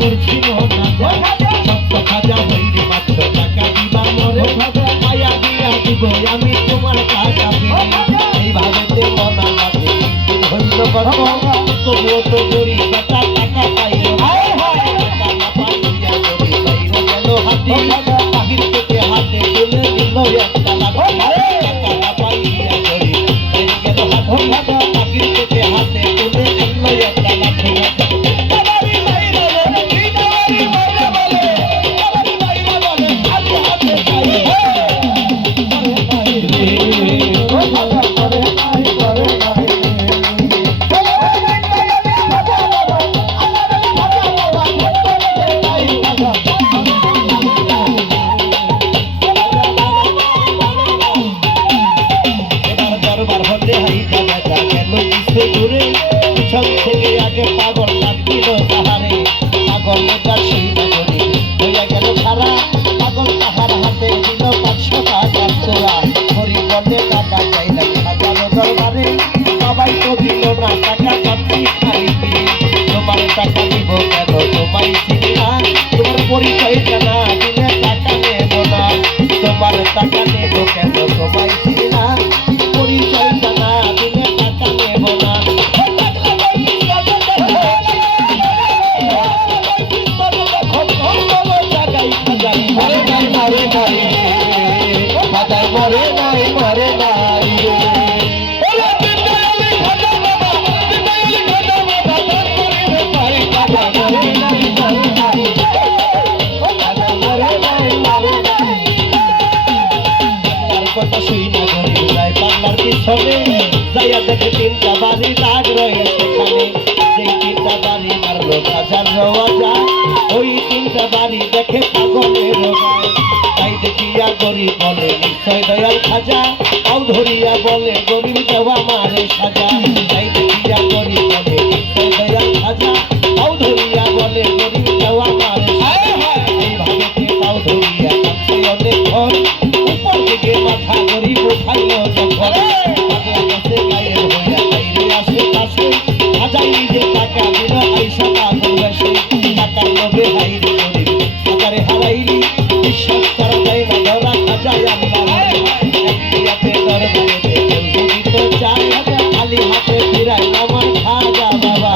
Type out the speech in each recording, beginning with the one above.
করছিল না সত্য খাজা হইলে মাত্র টাকা দিবা মরে মায়া দিয়া দিব আমি তোমার টাকা এইভাবে দেব না লাগে হইল কত তবুও তো গরিব বেটা টাকা পাইল টাকা না পাইয়া গরিব বাইরে গেল হাতে বাহির থেকে হাতে তুলে দিল একটা লাঠি টাকা না পাইয়া গরিব বাইরে গেল হাতে বাহির থেকে হাতে তুলে দিল একটা লাঠি থেকে আগে পাগল ডাকিল তাহারে পাগল নেতা সেই নগরী হইয়া গেল সারা পাগল তাহার হাতে দিল 500 টাকা চোরা গরিব বলে টাকা চাইলাম হাজারো দরবারে সবাই তো দিল না টাকা চাপি খাইবি তোমার টাকা দিব কেন তোমায় চিনি না তোমার পরিচয় জানা দিলে টাকা নেব না তোমার টাকা নেব কেন তোমায় চিনি না পরিচয় জানা দিলে টাকা নেব না মরে নাই মরে নাই কথা শুই না ঘরে যাই পাগলার পিছনে যাইয়া দেখে 3টা বাড়ি দাগ রয়ে সেখানে যেই 3টা বাড়ি মারলো হাজার রওয়া ওই 3টা বাড়ি দেখে পাগলের গায় তাই দেখিয়া গরিব বলে নিশ্চয় দয়াল খাজা পাও ধরিয়া বলে গরিব দেওয়া মারে সাজা তাই দেখিয়া গরিব বলে নিশ্চয় দয়াল খাজা পাও ধরিয়া বলে গরিব দেওয়া মারে এইভাবে পাও ধরিয়া কাছে অনেক ঘর উপর থেকে মাথা গরিব উঠাইল যখন পাগলা কাছে গায়ের হইয়া বাইরে আসে কাছে খাজাই নিজে টাকা দিল আইসা পাগল বেশে টাকার লোভে হাইরে গরিব টাকারে হারাইলি বিশ্বাস করা যায় না ধরা খাজাই আল্লাহ একটিয়াতে দরবারে কেউ যদি তো চায় খালি হাতে ফিরাই আমার খাজা বাবা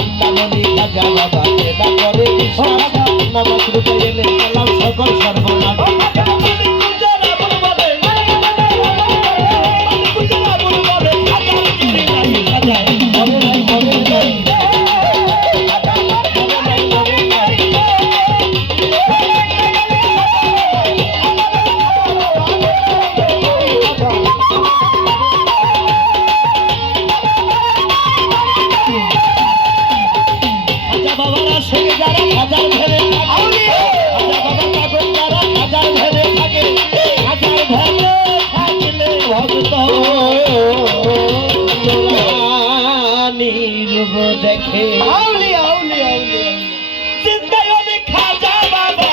আল্লাহ বলি খাজা বাবা এটা করে বিশ্বাস নামাজ রূপে এলে কালাম সকল সর্বনাশ দেখে আউলিয়া আউলিয়া আউলিয়া জিন্দায় অনেক খাজা বাবা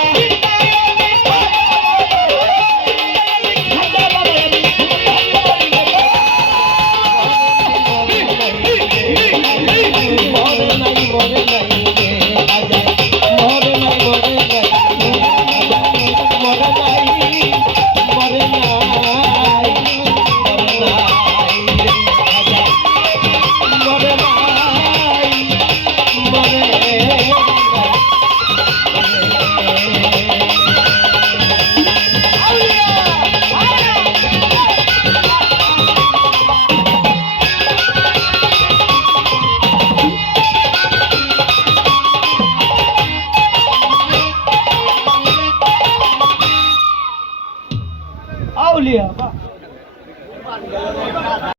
আউলিয়া